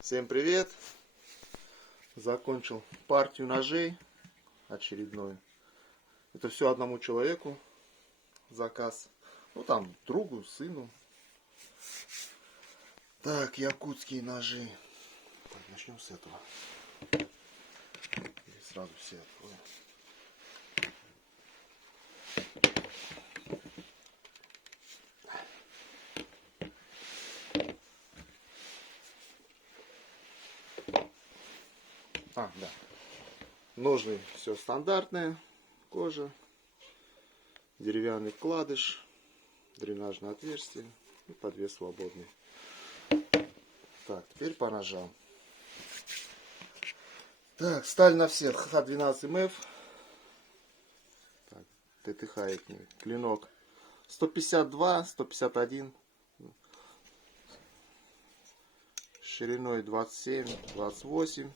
Всем привет! Закончил партию ножей очередную. Это все одному человеку заказ. Ну там другу, сыну. Так, якутские ножи. Так, начнем с этого. Или сразу все откроем. Да. Ножны все стандартные. Кожа. Деревянный вкладыш. Дренажное отверстие. И подвес свободный. Так, теперь по ножам. Так, сталь на всех Х12МФ. Так, ТТХ клинок 152, 151. Шириной 27, 28.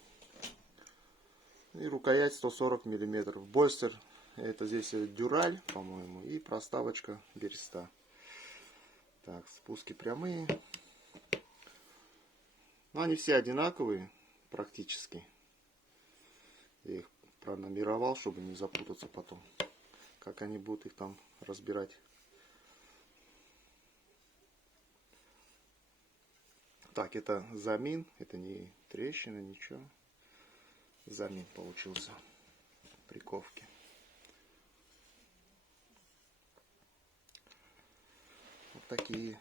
И рукоять 140 миллиметров. Больстер, это здесь дюраль, по-моему. И проставочка береста. Так, спуски прямые. Но они все одинаковые практически. Я их пронумеровал, чтобы не запутаться потом. Как они будут их там разбирать. Так, это замин. Это не трещина, ничего. Замин получился. Приковки. Вот такие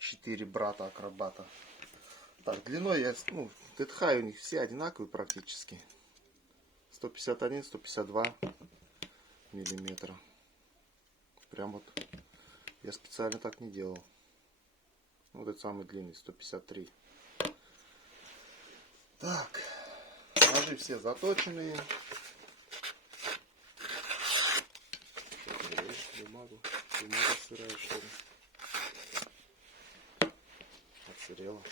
4 брата-акробата. Так, длиной ТТХ у них все одинаковые практически. 151, 152 миллиметра. Прям вот я специально так не делал. Вот это самый длинный, 153. Так, ножи все заточенные. Бумага сырая, что ли? Отсырела.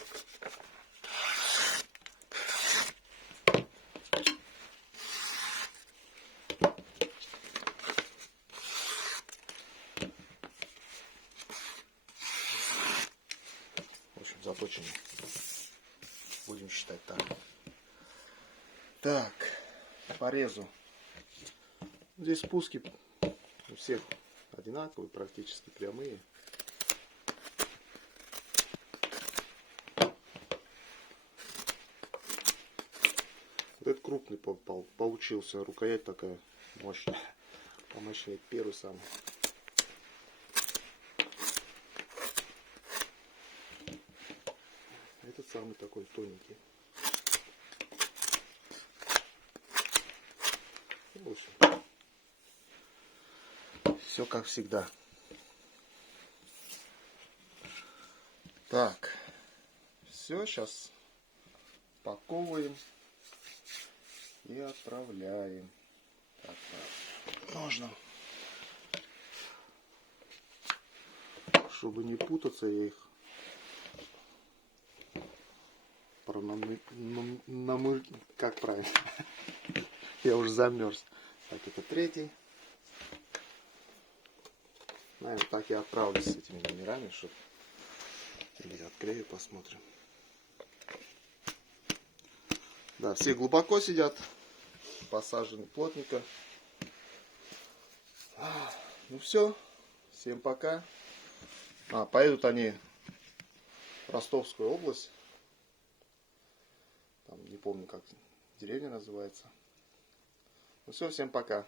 В общем, заточенные. Будем считать так. Так, порезу. Здесь спуски у всех одинаковые, практически прямые. Этот крупный получился, рукоять такая мощная, помощнее первый самый. Этот самый такой тоненький. В общем, все как всегда. Так, все, сейчас упаковываем и отправляем. Так, можно, чтобы не путаться, я их как правильно? Я уже замерз. Так, это третий. Наверное, так я отправлюсь с этими номерами, чтобы или открою, посмотрим. Да, все глубоко сидят, посажены плотненько. Ну все, всем пока. Поедут они в Ростовскую область. Там не помню, как деревня называется. Ну все, всем пока.